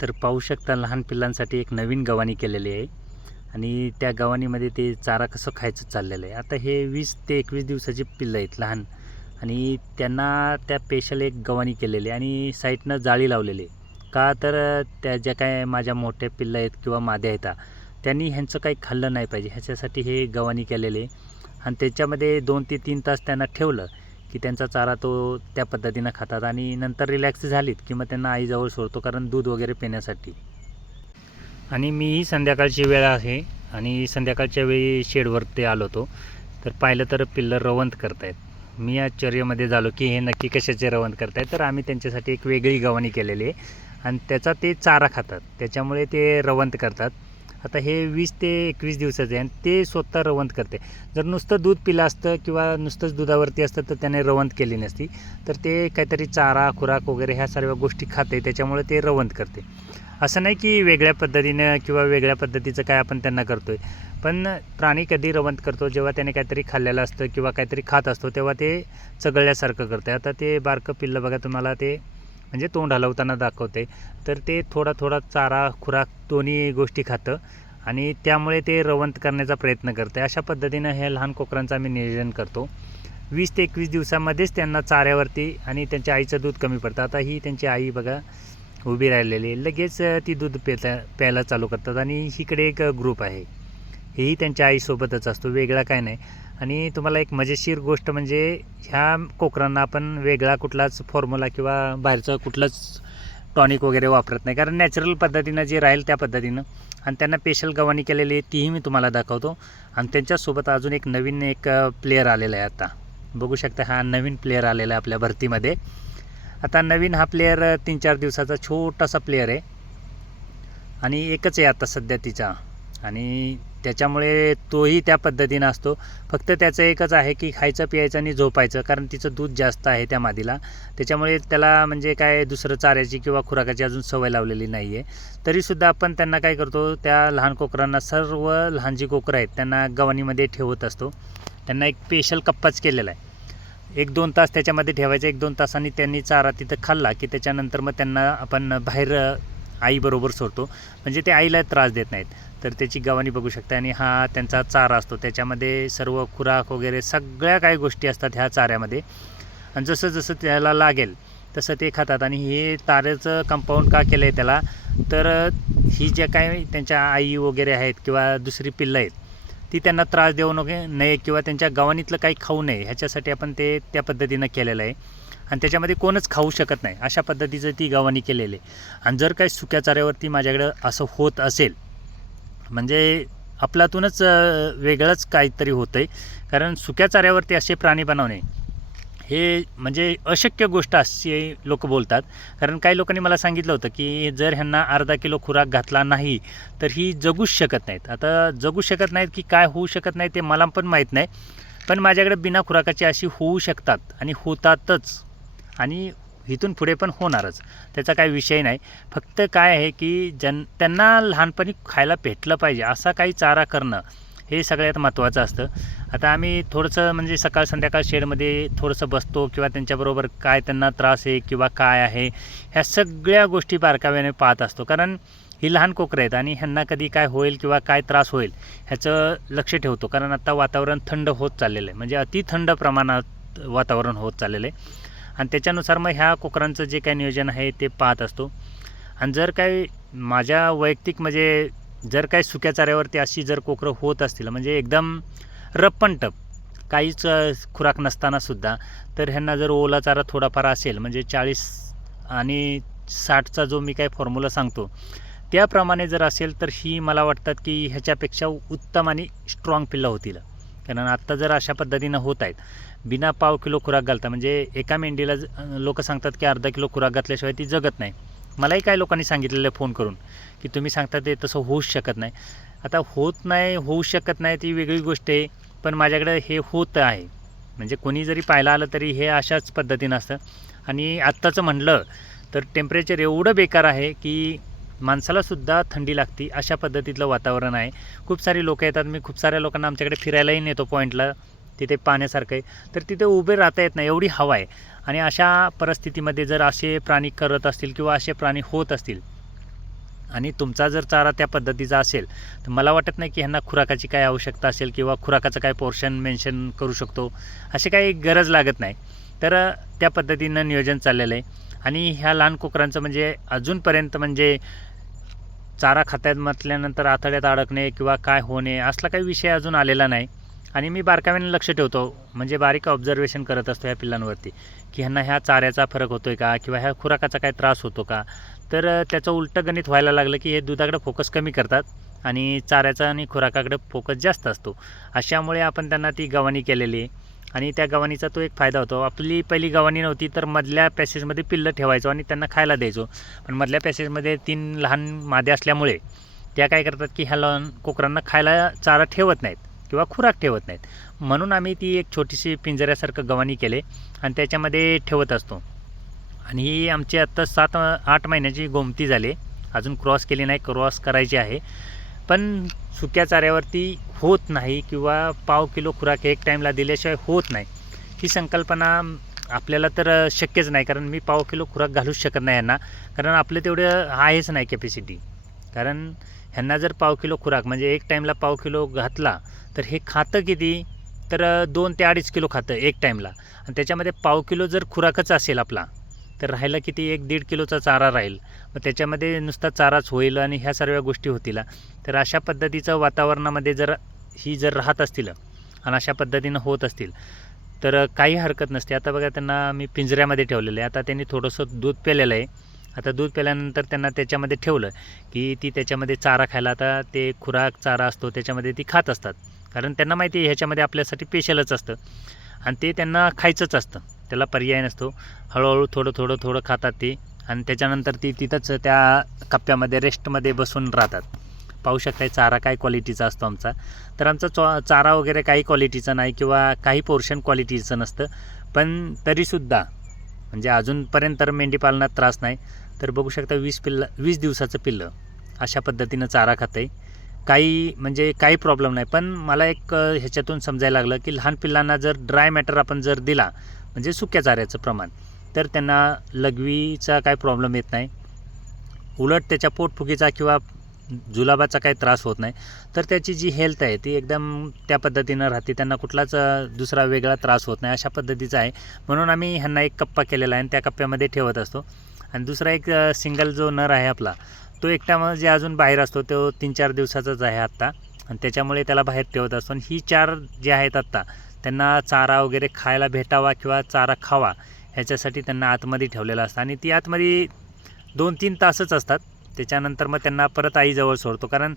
तर पाहू शकता लहान पिल्लांसाठी एक नवीन गव्हाणी केलेली आहे आणि त्या गव्हाणीमध्ये ते चारा कसं खायचं चाललेलं आहे. आता हे 20 ते 21 दिवसाची पिल्लं आहेत लहान आणि त्यांना त्या स्पेशल एक गव्हाणी केलेली आहे आणि साईडनं जाळी लावलेली आहे. का तर त्या ज्या काय माझ्या मोठ्या पिल्लं आहेत किंवा माद्या आहेत त्यांनी ह्यांचं काही खाल्लं नाही पाहिजे ह्याच्यासाठी हे गव्हाणी केलेले आहे. आणि त्याच्यामध्ये 2 ते 3 तास त्यांना ठेवलं की त्यांचा चारा तो त्या पद्धतीनं खातात आणि नंतर रिलॅक्स झालीत की मग त्यांना आईजवळ सोडतो, कारण दूध वगैरे पिण्यासाठी. आणि मीही संध्याकाळची वेळ आहे आणि संध्याकाळच्या वेळी शेडवरती आलो होतो, तर पाहिलं तर पिल्लं रवंत करतायत. मी आश्चर्यामध्ये झालो की हे नक्की कशाचे रवंत करतायत. तर आम्ही त्यांच्यासाठी एक वेगळी गव्हाणी केलेली आहे आणि त्याचा ते चारा खातात, त्याच्यामुळे ते रवंत करतात. आता हे 20 ते 21 दिवसाचे आहे आणि ते स्वतः रवंत करते. जर नुसतं दूध पिलं असतं किंवा नुसतंच दुधावरती असतं तर त्याने रवंत केली नसती. तर ते काहीतरी चारा खुराक वगैरे ह्या सर्व गोष्टी खाते, त्याच्यामुळे ते रवंत करते. असं नाही की वेगळ्या पद्धतीनं किंवा वेगळ्या पद्धतीचं काय आपण त्यांना करतो आहे. पण प्राणी कधी रवंत करतो जेव्हा त्याने काहीतरी खाल्लेलं असतं किंवा काहीतरी खात असतो तेव्हा ते चघळल्यासारखं करते. आता ते बारकं पिल्लं बघा, तुम्हाला ते म्हणजे तोंड हलवताना दाखवते. तर ते थोडा थोडा चारा खुराक दोन्ही गोष्टी खातं आणि त्यामुळे ते रवंत करण्याचा प्रयत्न करते. अशा पद्धतीनं हे लहान कोकरांचं आम्ही नियोजन करतो. 20 ते 21 दिवसामध्येच त्यांना चाऱ्यावरती आणि त्यांच्या आईचं दूध कमी पडतं. आता ही त्यांची आई बघा उभी राहिलेली, लगेच ती दूध प्यायला चालू करतात. आणि इकडे एक ग्रुप आहे, हेही त्यांच्या आईसोबतच असतो, वेगळा काय नाही. आणि तुम्हाला एक मजेशीर गोष्ट म्हणजे ह्या कोकरांना आपण वेगळा कुठलाच फॉर्म्युला किंवा बाहेरचं कुठलंच टॉनिक वगैरे वापरत नाही, कारण नॅचरल पद्धतीनं जे राहील त्या पद्धतीनं. आणि त्यांना स्पेशल गव्हाणी केलेली आहे तीही मी तुम्हाला दाखवतो. आणि त्यांच्यासोबत अजून एक नवीन प्लेयर आलेला आहे. आता बघू शकता हा नवीन प्लेयर आलेला आहे आपल्या भरतीमध्ये. आता नवीन हा प्लेयर 3-4 दिवसाचा छोटासा प्लेयर आहे आणि एकच आहे आता सध्या तिचा. आणि त्याच्यामुळे तोही त्या पद्धतीनं असतो. फक्त त्याचं एकच आहे की खायचं प्यायचं आणि झोपायचं, कारण तिचं दूध जास्त आहे त्या मादीला. त्याच्यामुळे त्याला म्हणजे काय दुसरं चाऱ्याची किंवा खुराकाची अजून सवय लावलेली नाही आहे. तरीसुद्धा आपण त्यांना काय करतो, त्या लहान कोकरांना सर्व लहान जी कोकरं आहेत त्यांना गव्हाणीमध्ये ठेवत असतो. त्यांना एक स्पेशल कप्पाच केलेला आहे. 1-2 तास त्याच्यामध्ये ठेवायचं. 1-2 तासांनी त्यांनी चारा तिथं खाल्ला की त्याच्यानंतर मग त्यांना आपण बाहेर आईबरोबर सोडतो, म्हणजे ते आईला त्रास देत नाहीत. तर त्याची गव्हाणी बघू शकता. आणि हा त्यांचा चारा असतो, त्याच्यामध्ये सर्व खुराक वगैरे सगळ्या काही गोष्टी असतात ह्या चाऱ्यामध्ये. आणि जसं जसं त्याला लागेल तसं ते खातात. आणि हे तारेचं कंपाऊंड का केलं आहे त्याला, तर ही ज्या काही त्यांच्या आई वगैरे आहेत किंवा दुसरी पिल्लं आहेत ती त्यांना त्रास देऊ नये किंवा त्यांच्या गव्हाणीतलं काही खाऊ नये ह्याच्यासाठी आपण ते त्या पद्धतीनं केलेलं आहे. आणि त्याच्यामध्ये कोणच खाऊ शकत नाही अशा पद्धतीचं ती गव्हाणी केलेली आहे. आणि जर काही सुक्या चाऱ्यावरती माझ्याकडं असं होत असेल म्हणजे आपल्यातूनच वेगळंच काहीतरी होतं आहे, कारण सुक्या चाऱ्यावरती असे प्राणी बनवणे हे म्हणजे अशक्य गोष्ट अशी लोक बोलतात. कारण काही लोकांनी मला सांगितलं होतं की जर ह्यांना अर्धा किलो खुराक घातला नाही तर ही जगूच शकत नाहीत. आता जगू शकत नाहीत की काय होऊ शकत नाही ते मला पण माहीत नाही, पण माझ्याकडे बिना खुराकाची अशी होऊ शकतात आणि होतातच आणि इथून पुढे पण होणारच. त्याचा काही विषय नाही. फक्त काय आहे की त्यांना लहानपणी खायला भेटलं पाहिजे असा काही चारा करणं हे सगळ्यात महत्त्वाचं असतं. आता आम्ही थोडंसं म्हणजे सकाळ संध्याकाळ शेडमध्ये थोडंसं बसतो किंवा त्यांच्याबरोबर काय त्यांना त्रास आहे किंवा काय आहे ह्या सगळ्या गोष्टी बारकाव्याने पाहत असतो. कारण ही लहान कोकरं आहेत आणि ह्यांना कधी काय होईल किंवा काय त्रास होईल ह्याचं लक्ष ठेवतो. कारण आता वातावरण थंड होत चाललेलं आहे, म्हणजे अति थंड प्रमाणात वातावरण होत चाललेलं आहे. आणि त्याच्यानुसार मग ह्या कोकरांचं जे काही नियोजन आहे ते पाहत असतो. आणि जर काही माझ्या वैयक्तिक म्हणजे जर काही सुक्या चाऱ्यावरती अशी जर कोकरं होत असतील म्हणजे एकदम रफ पण टप काहीच खुराक नसतानासुद्धा, तर ह्यांना जर ओला चारा थोडाफार असेल म्हणजे 40 आणि 60चा जो मी काही फॉर्म्युला सांगतो त्याप्रमाणे जर असेल तर ही मला वाटतात की ह्याच्यापेक्षा उत्तम आणि स्ट्रॉंग पिल्लं होतील. कारण आत्ता जर अशा पद्धतीनं होत आहेत बिना पाव किलो खुराक घालता, म्हणजे एका मेंढीला लोक सांगतात की अर्धा किलो खुराक घातल्याशिवाय ती जगत नाही. मलाही काही लोकांनी सांगितलेलं फोन करून की तुम्ही सांगता ते तसं होऊच शकत नाही. आता होत नाही होऊ शकत नाही ती वेगळी गोष्ट आहे, पण माझ्याकडे हे होत आहे. म्हणजे कोणी जरी पाहायला आलं तरी हे अशाच पद्धतीनं असतं. आणि आत्ताचं म्हटलं तर टेम्परेचर एवढं बेकार आहे की माणसालासुद्धा थंडी लागते अशा पद्धतीतलं वातावरण आहे. खूप सारी लोकं येतात, मी खूप साऱ्या लोकांना आमच्याकडे फिरायलाही नेतो पॉईंटला, तिथे पाहण्यासारखं आहे. तर तिथे उभे राहता येत नाही एवढी हवा आहे. आणि अशा परिस्थितीमध्ये जर असे प्राणी करत असतील किंवा असे प्राणी होत असतील आणि तुमचा जर चारा त्या पद्धतीचा असेल तर मला वाटत नाही की ह्यांना खुराकाची काय आवश्यकता असेल किंवा खुराकाचं काय पोर्शन मेन्शन करू शकतो, अशी काही गरज लागत नाही. तर त्या पद्धतीनं नियोजन चाललेलं आहे. आणि ह्या लहान कोकरांचं म्हणजे अजूनपर्यंत म्हणजे चारा खात्यात म्हटल्यानंतर आतड्यात अडकणे किंवा काय होणे असला काही विषय अजून आलेला नाही. आणि मी बारकाव्याने लक्ष ठेवतो, म्हणजे बारीक ऑब्झर्वेशन करत असतो ह्या पिल्लांवरती की ह्यांना ह्या चाऱ्याचा फरक होतो आहे का किंवा ह्या खुराकाचा काय त्रास होतो का. तर त्याचं उलटं गणित व्हायला लागलं की हे दुधाकडे फोकस कमी करतात आणि चाऱ्याचा आणि खुराकाकडे फोकस जास्त असतो. अशामुळे आपण त्यांना ती गव्हाणी केलेली आहे. आणि त्या गव्हाणीचा तो एक फायदा होतो. आपली पहिली गव्हाणी नव्हती तर मधल्या पॅसेजमध्ये पिल्लं ठेवायचो आणि त्यांना खायला द्यायचो. पण मधल्या पॅसेजमध्ये 3 लहान मादे असल्यामुळे त्या काय करतात की ह्या लहान कोकरांना खायला चारा ठेवत नाहीत किंवा खुराक ठेवत नाहीत. म्हणून आम्ही ती एक छोटीशी पिंजऱ्यासारखं गव्हाणी केले आणि त्याच्यामध्ये ठेवत असतो. आणि ही आमची आत्ता 7-8 महिन्याची गोमती झाली. अजून क्रॉस केली नाही, क्रॉस करायची आहे. पण सुक्या चाऱ्यावरती होत नाही किंवा पाव किलो खुराक एक टाईमला दिल्याशिवाय होत नाही, ही संकल्पना आपल्याला तर शक्यच नाही. कारण मी पाव किलो खुराक घालूच शकत नाही यांना, कारण आपलं तेवढं आहेच नाही कॅपॅसिटी. कारण ह्यांना जर पाव किलो खुराक म्हणजे एक टाईमला पाव किलो घातला तर हे खातं किती, तर 2 ते 2.5 किलो खातं एक टाईमला. आणि त्याच्यामध्ये पाव किलो जर खुराकच असेल आपला तर राहिलं किती, 1-1.5 किलोचा चारा राहील. मग त्याच्यामध्ये नुसता चाराच होईल आणि ह्या सर्व गोष्टी होतील. तर अशा पद्धतीचं वातावरणामध्ये जर राहत असतील आणि अशा पद्धतीनं होत असतील तर काही हरकत नसते. आता बघा त्यांना मी पिंजऱ्यामध्ये ठेवलेलं आहे. आता त्यांनी थोडंसं दूध प्यालेलं आहे. आता दूध प्याल्यानंतर त्यांना त्याच्यामध्ये ठेवलं की ती त्याच्यामध्ये चारा खायला, आता ते खुराक चारा असतो त्याच्यामध्ये ती खात असतात. कारण त्यांना माहिती आहे ह्याच्यामध्ये आपल्यासाठी स्पेशलच असतं आणि ते त्यांना खायचंच असतं, त्याला पर्याय नसतो. हळूहळू थोडं खातात ते आणि त्याच्यानंतर ती तिथंच त्या कप्प्यामध्ये रेस्टमध्ये बसून राहतात. पाहू शकताय चारा काय क्वालिटीचा असतो आमचा. तर आमचा चारा वगैरे काही क्वालिटीचा नाही किंवा काही पोर्शन क्वालिटीचं नसतं. पण तरीसुद्धा म्हणजे अजूनपर्यंत तर मेंढीपालनात त्रास नाही. तर बघू शकता 20 दिवसाचं पिल्लं अशा पद्धतीनं चारा खातं आहे. काही प्रॉब्लेम नाही. पण मला एक ह्याच्यातून समजायला लागलं की लहान पिल्लांना जर ड्राय मॅटर आपण जर दिला म्हणजे सुक्या चाऱ्याचं प्रमाण, तर त्यांना लघवीचा काय प्रॉब्लेम येत नाही. उलट त्याच्या पोटफुगीचा किंवा जुलाबाचा काही त्रास होत नाही. तर त्याची जी हेल्थ आहे ती एकदम त्या पद्धतीनं राहते. त्यांना कुठलाच दुसरा वेगळा त्रास होत नाही, अशा पद्धतीचा आहे. म्हणून आम्ही ह्यांना एक कप्पा केलेला आहे आणि त्या कप्प्यामध्ये ठेवत असतो. आणि दुसरा एक सिंगल जो नर आहे आपला, तो एकटा म्हणजे अजून बाहेर असतो. तो 3-4 दिवसाचाच आहे आत्ता आणि त्याच्यामुळे त्याला बाहेर ठेवत असतो. आणि ही 4 जे आहेत आत्ता, त्यांना चारा वगैरे खायला भेटावा किंवा चारा खावा ह्याच्यासाठी त्यांना आतमध्ये ठेवलेलं असतं. आणि ती आतमध्ये 2-3 तासच असतात. त्याच्यानंतर मग त्यांना परत आईजवळ सोडतो. कारण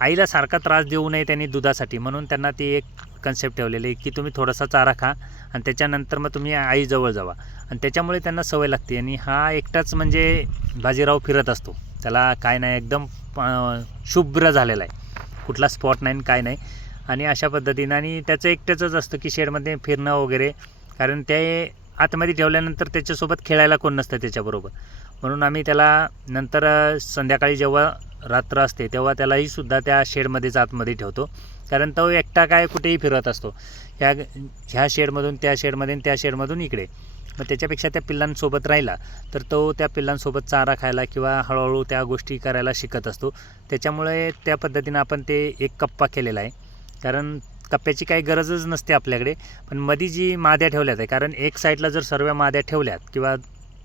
आईला सारखा त्रास देऊ नये त्यांनी दुधासाठी, म्हणून त्यांना ती एक कन्सेप्ट ठेवलेली आहे की तुम्ही थोडासा चारा खा आणि त्याच्यानंतर मग तुम्ही आईजवळ जावा. आणि त्याच्यामुळे त्यांना सवय लागते. आणि हा एकटाच म्हणजे बाजीराव फिरत असतो, त्याला काय नाही, एकदम शुभ्र झालेला आहे, कुठला स्पॉट नाही काय नाही. आणि अशा पद्धतीनं आणि त्याचं एकट्याचंच असतं की शेडमध्ये फिरणं वगैरे, कारण ते आतमध्ये ठेवल्यानंतर त्याच्यासोबत खेळायला कोण नसतं त्याच्याबरोबर. म्हणून आम्ही त्याला नंतर संध्याकाळी जेव्हा रात्र असते तेव्हा त्यालाही सुद्धा त्या शेडमध्येच आतमध्ये ठेवतो. कारण तो एकटा काय कुठेही फिरत असतो, ह्या शेडमधून त्या शेडमध्ये त्या शेडमधून इकडे. मग त्याच्यापेक्षा त्या पिल्लांसोबत राहिला तर तो त्या पिल्लांसोबत चारा खायला किंवा हळूहळू त्या गोष्टी करायला शिकत असतो. त्याच्यामुळे त्या पद्धतीनं आपण ते एक कप्पा केलेला आहे. कारण कप्प्याची काही गरजच नसते आपल्याकडे. पण मध्ये जी माद्या ठेवल्यात आहे, कारण एक साईडला जर सर्व माद्या ठेवल्यात किंवा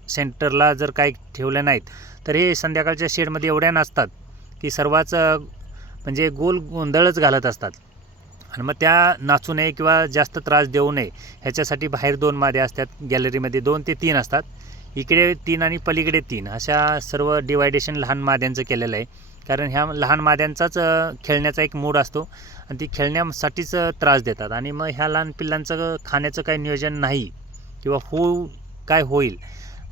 सेंटरला जर काही ठेवल्या नाहीत तर हे संध्याकाळच्या शेडमध्ये एवढ्या नसतात की सर्वच म्हणजे गोल गोंधळच घालत असतात. आणि मग त्या नाचू नये किंवा जास्त त्रास देऊ नये ह्याच्यासाठी बाहेर 2 माद्या असतात. गॅलरीमध्ये 2 ते 3 असतात, इकडे 3 आणि पलीकडे 3, अशा सर्व डिवायडेशन लहान माद्यांचं केलेलं आहे. कारण ह्या लहान माद्यांचाच खेळण्याचा एक मूड असतो आणि ती खेळण्यासाठीच त्रास देतात. आणि मग ह्या लहान पिल्लांचं खाण्याचं काही नियोजन नाही किंवा काय होईल,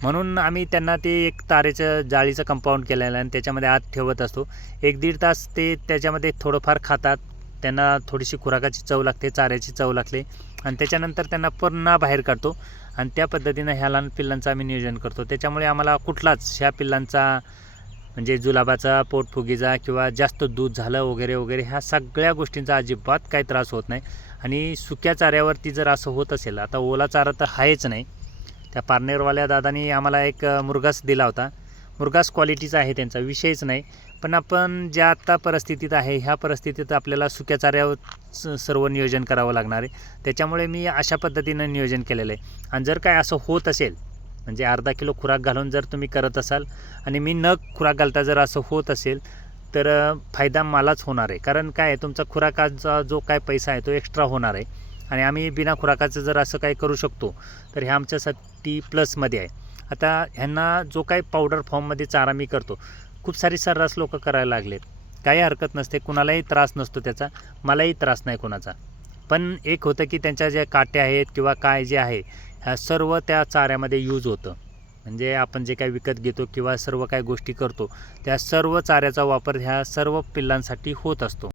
म्हणून आम्ही त्यांना ते एक तारेचं जाळीचं कंपाऊंड केलेलं आहे आणि त्याच्यामध्ये आत ठेवत असतो. 1-1.5 तास ते त्याच्यामध्ये थोडंफार खातात. त्यांना थोडीशी खुराकाची चव लागते, चाऱ्याची चव लागते आणि त्याच्यानंतर त्यांना पुन्हा बाहेर काढतो. आणि त्या पद्धतीनं ह्या लहान पिल्लांचं आम्ही नियोजन करतो. त्याच्यामुळे आम्हाला कुठलाच ह्या पिल्लांचा म्हणजे जुलाबाचा, पोटफुगीचा किंवा जास्त दूध झालं वगैरे ह्या सगळ्या गोष्टींचा अजिबात काही त्रास होत नाही. आणि सुक्या चाऱ्यावरती जर असं होत असेल, आता ओला चारा तर आहेच नाही. त्या पारनेरवाल्या दादानी आम्हाला एक मुरघास दिला होता. मुरघास क्वालिटीचा आहे, त्यांचा विषयच नाही. पण आपण ज्या आत्ता परिस्थितीत आहे ह्या परिस्थितीत आपल्याला सुक्या चाऱ्यावर सर्व नियोजन करावं लागणार आहे. त्याच्यामुळे मी अशा पद्धतीनं नियोजन केलेलं आहे. आणि जर काय असं होत असेल म्हणजे अर्धा किलो खुराक घालून जर तुम्ही करत असाल आणि मी न खुराक घालता जर असं होत असेल तर फायदा मलाच होणार आहे. कारण काय आहे, तुमचा खुराकाचा जो काय पैसा आहे तो एक्स्ट्रा होणार आहे. आणि आम्ही बिना खुराकाचं जर असं काही करू शकतो तर हे आमच्यासाठी प्लसमध्ये आहे. आता ह्यांना जो काही पावडर फॉर्ममध्ये चारा मी करतो, खूप सारी सर्रास लोक करायला लागलेत. काही हरकत नसते, कुणालाही त्रास नसतो त्याचा, मलाही त्रास नाही कोणाचा. पण एक होतं की त्यांच्या ज्या काट्या आहेत किंवा काय जे आहे ह्या सर्व त्या चाऱ्यामध्ये यूज होतं. म्हणजे आपण जे काही विकत घेतो किंवा सर्व काही गोष्टी करतो त्या सर्व चाऱ्याचा वापर ह्या सर्व पिल्लांसाठी होत असतो.